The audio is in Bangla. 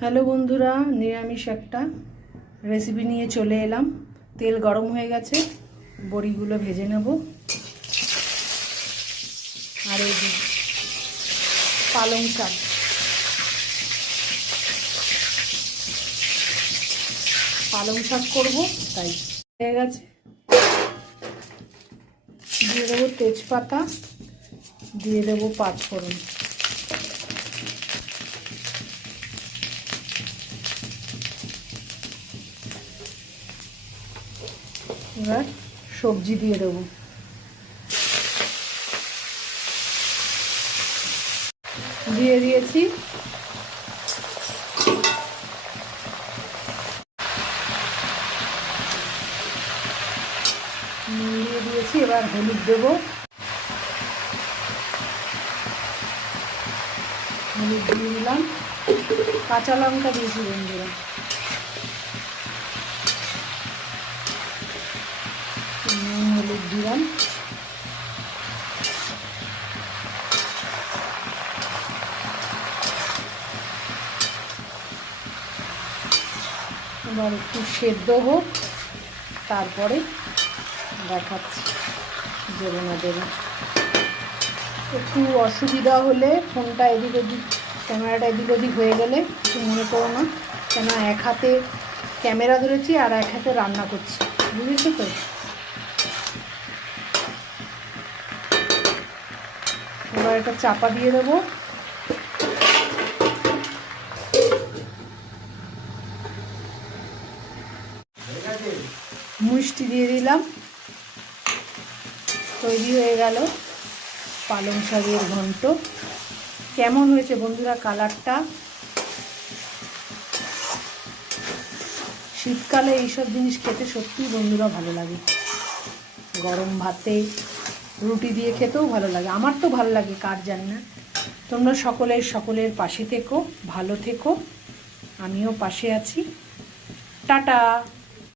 হ্যালো বন্ধুরা, নিরামিষ একটা রেসিপি নিয়ে চলে এলাম। তেল গরম হয়ে গেছে, বড়িগুলো ভেজে নেব। আর এই যে পালং শাক, করবো, তাই হয়ে গেছে। দিয়ে দেবো তেজপাতা, দিয়ে দেবো পাঁচফোড়ন। এবার সবজি দিয়ে দেবো। দিয়ে দিয়েছি নুন, দিয়ে দিয়েছি। এবার হলুদ দেবো, হলুদ দিয়ে দিলাম। কাঁচা লঙ্কা দিয়েছি বন্ধুরা। নুন হলুদ দিলাম। এবার একটু সেদ্ধ হোক, তারপরে দেখাচ্ছি দেবো না দেবো। একটু অসুবিধা হলে ফোনটা এদিক ওদিক, ক্যামেরাটা এদিক ওদিক হয়ে গেলে কিছু মনে করো না, কেন এক হাতে ক্যামেরা ধরেছি আর এক হাতে রান্না করছি, বুঝেছো তো? এবার একটা চাপা দিয়ে দেবো। মিষ্টি দিয়ে দিলাম। তৈরি হয়ে গেল পালং শাকের ঘন্ট। কেমন হয়েছে বন্ধুরা কালারটা? শীতকালে এইসব জিনিস খেতে সত্যিই বন্ধুরা ভালো লাগে। গরম ভাতে, রুটি দিয়ে খেতেও ভালো লাগে। আমার তো ভালো লাগে, কার জানি না। তোমরা সকলের পাশে থেকো, ভালো থেকো। আমিও পাশে আছি। টাটা।